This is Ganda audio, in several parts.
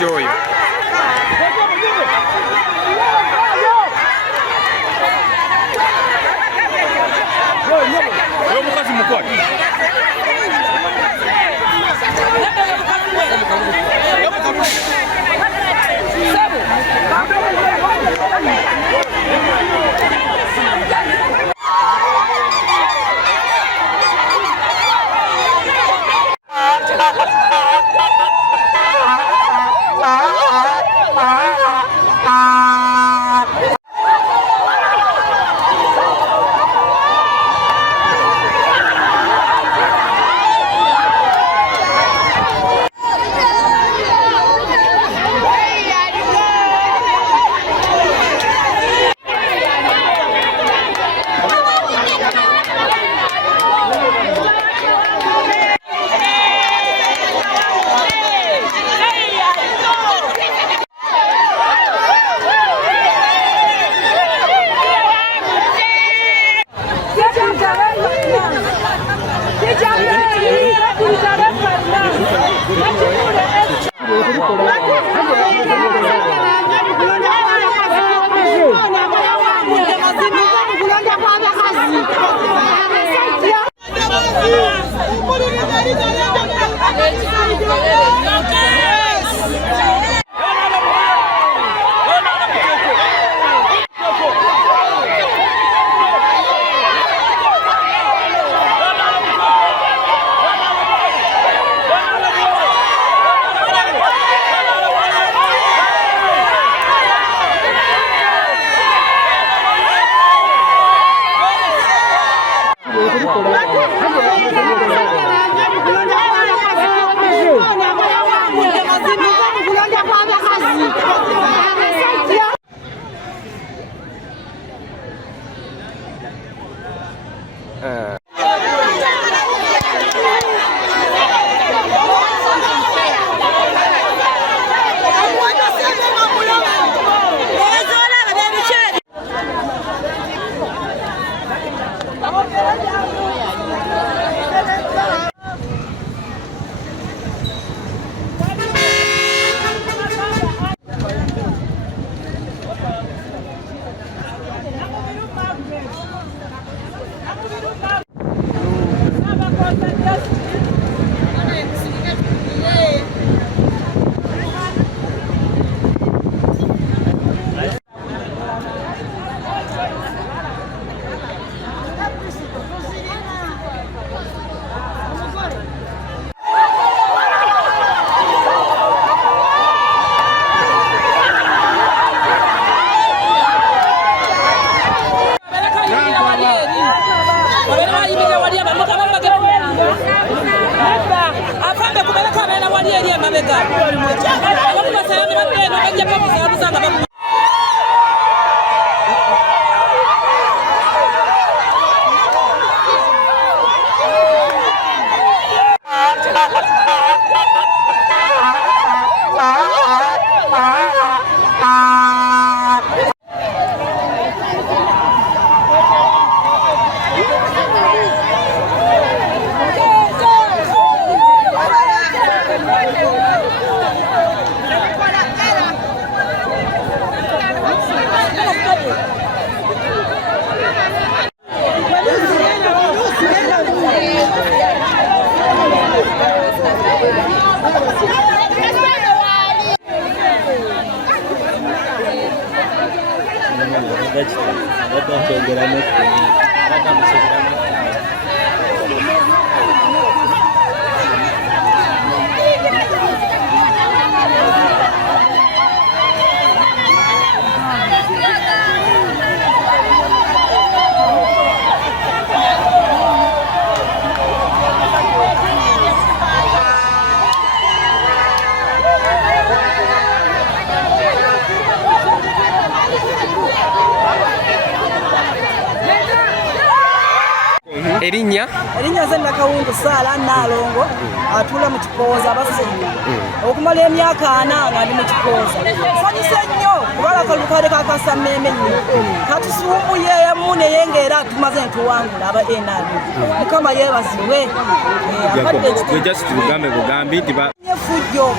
omusajja oyo. Omukazi mukwate. Erinnya Zenna Kawungu Saala Nalongo atula mu Kikooza Basinga okumala emyaka 4 nga ndi mu Kikooza sanyuse nnyo kubala kalukale kakasa mmemme nnyo katusumbuye yamune yengera tumaze ntuwangula aba NRM mukama yeebazibwe just tugambe bugambi tiba effujjo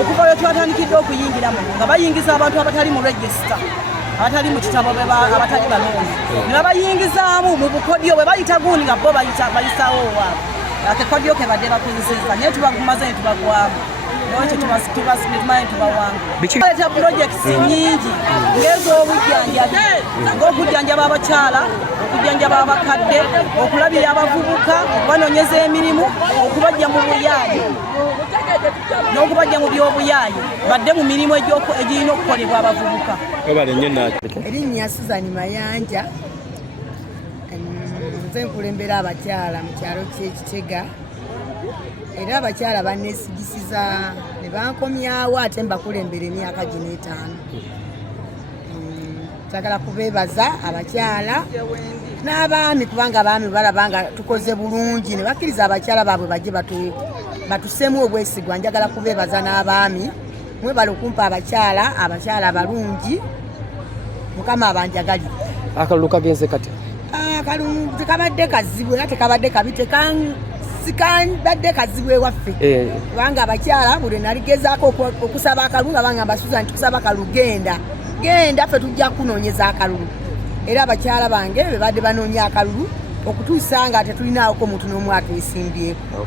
okuva lwe twatandikidde okuyingiramu nga bayingiza abantu abatali mu register abatali mu kitabo abatali balonzi ne babayingizaamu mu bukodyo bwe bayita gundi nga bo bayisawo waabwe akekodyo ke badde bakozeseza naye tubagumaze ne tubagwamu nekyo tumanyi tubawanga projekisi nyingi ng'ez'obujjanjabi ng'okujjanjaba abakyala okujjanjaba abakadde okulabira abavubuka okubanoonyeza emirimu okubajja mu buyaayi n'okubajja mu by'obuyaayi badde mu mirimu egirina okukolebwa abavubuka. Erinnya Suzan Mayanja, nze nkulembera abakyala mu kyalo ky'Ekitega era abakyala banneesigisiza ne bankomyawo ate mbakulembera emyaka gino 5. Njagala kubeebaza abakyala n'abaami kubanga abaami balaba nga tukoze bulungi ne bakkiriza abakyala baabwe bajje batusemu obwesigwa. Njagala kubeebaza n'abaami mwebale okumpa abakyala abalungi Mukama abanjagalire. Akalulu kagenze kati? Akalulu tekabadde kazibu era tekabadde kabi sikabadde kazibu ewaffe kubanga abakyala buli naligezaako okusaba akalulu nga bangamba Suzan tukusaba akalulu genda ffe tujja kunoonyeza akalulu era abakyala bange be badde banoonya akalulu okutuusa nga tetulinaako muntu n'omu atwesimbyeko.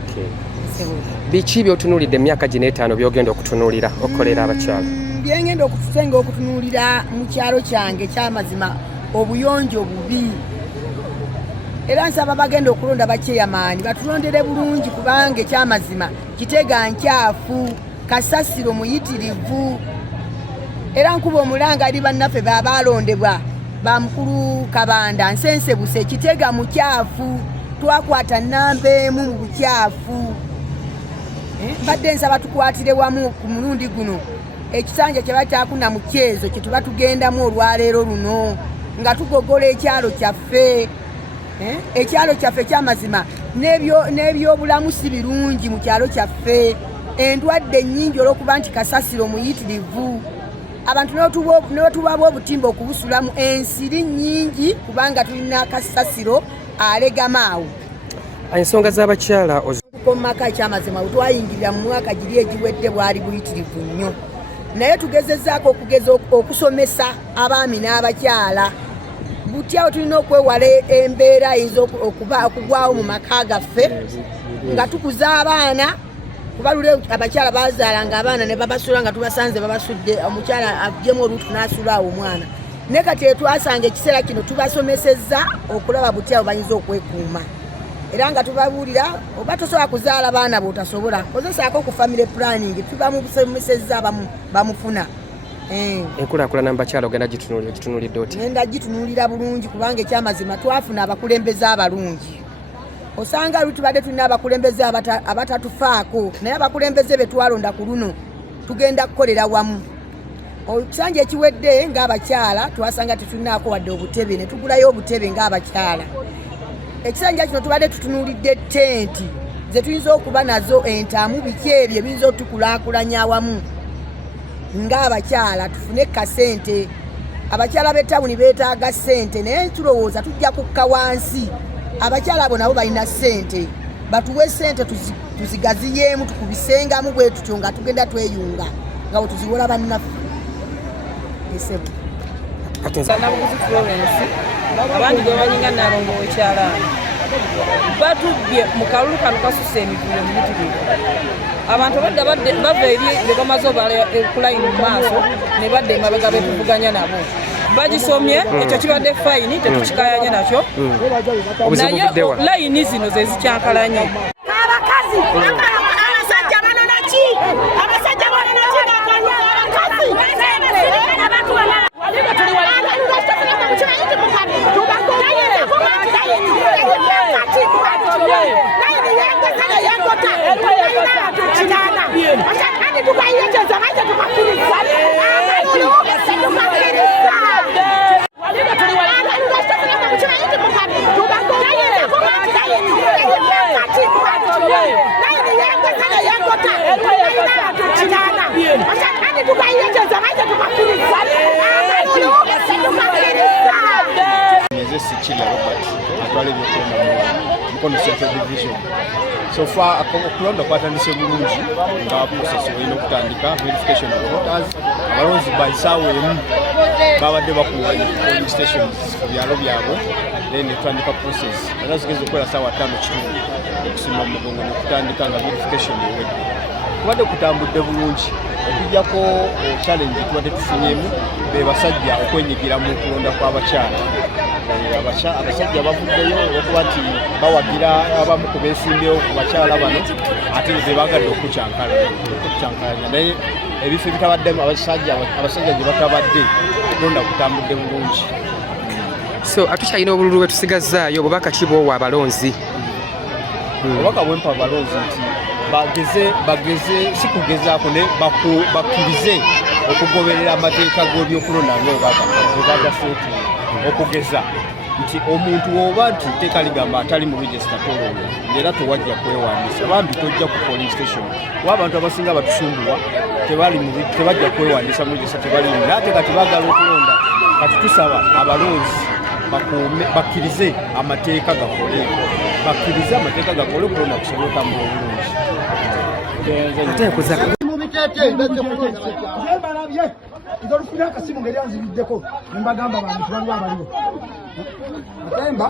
Biki by'otunuulidde emyaka gino 5 by'ogenda okutunuulira okukolera abakyala? Byengenda okutunuulira mu kyalo kyange ky'amazima obuyonjo bubi era nsaba bagenda okulonda bakyeyamaanyi batulondere bulungi kubanga ekyamazima Kitega nkyafu, kasasiro muyitirivu era nkuba omulanga ali bannaffe balondebwa bamukulu Kabanda nsensebuse Kitega mukyafu twakwata nnamba emu mu bukyafu. Badde nsaba tukwatire wamu ku mulundi guno ekisanja kye bakyakuna mu kyezo kye tuba tugendamu olwaleero luno nga tugogola ekyalo kyaffe. Ekyalo kyaffe ky'amazima n'ebyobulamu si birungi mu kyalo kyaffe. Endwadde nnyingi olw'okuba nti kasasiro muyitirivu abantu n'otubaaba obutimba okubusulamu ensiri nnyingi kubanga tulina kasasiro alegamaawo. Ensonga z'abakyala Mumaka ekyamazima twayingirira mu mwaka giri egiwedde bwali buyitirivu nnyo naye tugezezzaako okusomesa abaami n'abakyala butyawo tulina okwewala embeera eyinza okugwawo mu maka gaffe nga tukuza abaana kuba lule abakyala bazaalanga abaana ne babasula nga tubasanze babasudde omukyala aggyemu olutu n'asulaawo omwana naye kati twasanga ekiseera kino tubasomesezza okulaba butyawo bayinza okwekuuma era nga tubabuulira oba tosobola kuzaala baana b'otasobola kozesaako ku family planning tubamubusomesezza bamufuna. Enkulaakulana mu bakyala ogenda gitunuulidde oti? Ngenda gitunuulira bulungi kubanga ekyamazima twafuna abakulembeze abalungi. Osanga tubadde tulina abakulembeze abatatufaako naye abakulembeze be twalonda ku luno tugenda kukolera wamu. Ekisanja ekiwedde ng'abakyala twasanga tetulinaako wadde obutebe ne tugulayo obutebe ng'abakyala. Ekisanja kino tubadde tutunuulidde tenti ze tuyinza okuba nazo entamu biki ebyo ebiyinza otukulaakulanya awamu ng'abakyala tufune kasente. Abakyala b'ettawuni beetaaga ssente naye tulowooza tujja kukka wansi. Abakyala abo nabo balina ssente batuwe ssente tuzigaziyeemu tukubisengamu bwe tutyo nga tugenda tweyunga nga bwe tuziwola bannaffe. Abandi gwe balinga Nalongo wekyalaani batubbye mu kalulu kano kasusa emivuyo muyitirivu. Abantu badde bava eri bye bamaze okulayini mu maaso ne badda emabega betuvuganya nabo bagisomye ekyo kibadde fayini tetukikayanya nakyo naye layini zino ze zikyankalanye. Abakazi abasajja banona ki? Abasajja banona ki? Abakazi Jesse Chilla Robert atwala ebyokulonda mu Mukono Central Division. So far okulonda kwatandise bulungi nga process olina okutandika verification of voters. Abalonzi baisaawo emu babadde bakuwanya polling stations ku byalo byabwe then etandika process. Era zigeze okukola ssaawa 5:30 okusimba mu mugongo n'okutandika nga verification ewedde. Kubadde kutambudde bulungi okujjako challenge tubadde tufunyemu be basajja okwenyigira mu kulonda kw'abakyala. Abasajja bavuddeyo okuba nti bawagira abamu ku beesimbewo ku bakyala bano ate be baagadde okucyankalanya naye ebifo ebitabaddemu abasajja gye batabadde kulonda kutambudde bulungi. So atukyalina obululu bwe tusigazaayo bubaka ki bw'owa abalonzi? Obubaka bwempa abalonzi nti bageze si kugezaako ne bakkirize okugoberera amateeka g'ebyokulonda ng'obagaseetu okugeza nti omuntu woba nti teeka ligamba atali mu register tolonda ng'era tewajja kwewandiisa bambi tojja ku polling station kuba abantu abasinga batusumbuwa tebajja kwewandiisa mu register tebalimu naye ate kati baagala okulonda kati tusaba abalonzi bakkirize amateeka gakole okulonda kusobole otambula obulungi. Ndolufuna akasimu ngeri anzibiddeko nembagamba bantu bali abaliwo atemba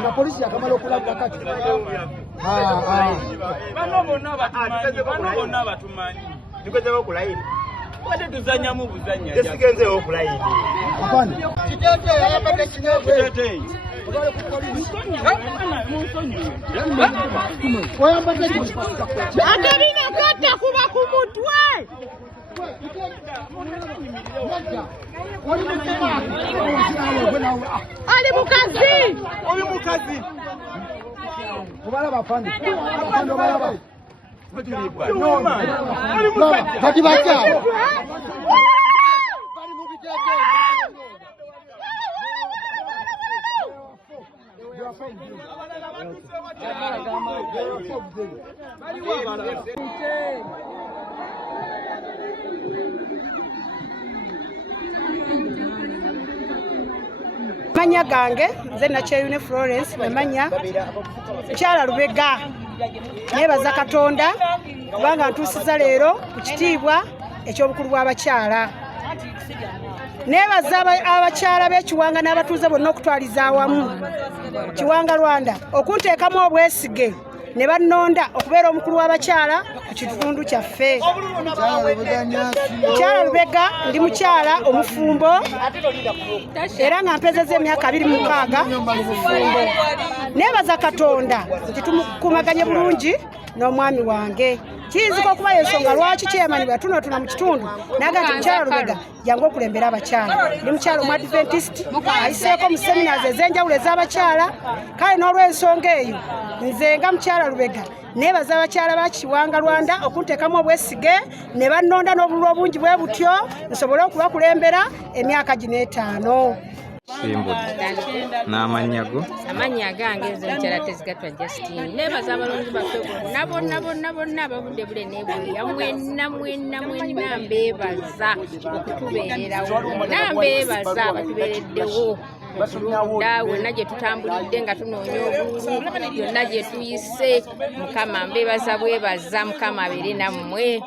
nga polisi yakamala okulabula kati bano bonna batumanyi tugezeho okulayira wadde tuzanyamu buzanya tesigenzeho okulayira atalina katta kuba ku mutwe ali mukazi obalaba fandi obalaba kati bakyawo Manya gange nze Nakyeyune Florence namanya Mukyala Lubega nebaza Katonda kubanga ntuusiza leero ku kitiibwa eky'obukulu bw'abakyala. Nebaza abakyala b'Ekiwanga n'abatuuze bonna okutwaliza awamu Kiwanga Rwanda okunteekamu obwesige ne bannonda okubeera omukulu w'abakyala ku kitundu kyaffe. Mukyala Lubega ndi mukyala omufumbo era nga mpezezza emyaka 26 mu bufumbo. Nebaza Katonda nti tukumaganye bulungi n'omwami wange. Kiyinzika okuba y'ensonga lwaki chairman bwatunootuna mu kitundu naga nti Mukyala Lubega jangu okulembera abakyala. Ndi mukyala omu Adventist ayiseeko mu seminars ez'enjawulo ez'abakyala kale n'olw'ensonga eyo nze nga Mukyala Lubega nebaza abakyala ba Kiwanga Rwanda okunteekamu obwesige ne bannonda n'obululu obungi bwe butyo nsobole okubakulembera emyaka gino 5. N'amannya go? Amannya gange nze Mukyala Tezigatwa Justine. Nebaza abalonzi baffe bonna abavudde bule n'ebweya mwenna mbeebaza okutubeererawo nambeebaza abatubeereddewo wonna gye tutambulidde nga tunoonya obululu yonna gye tuyise Mukama mbeebaza bwebaza Mukama abeere nammwe.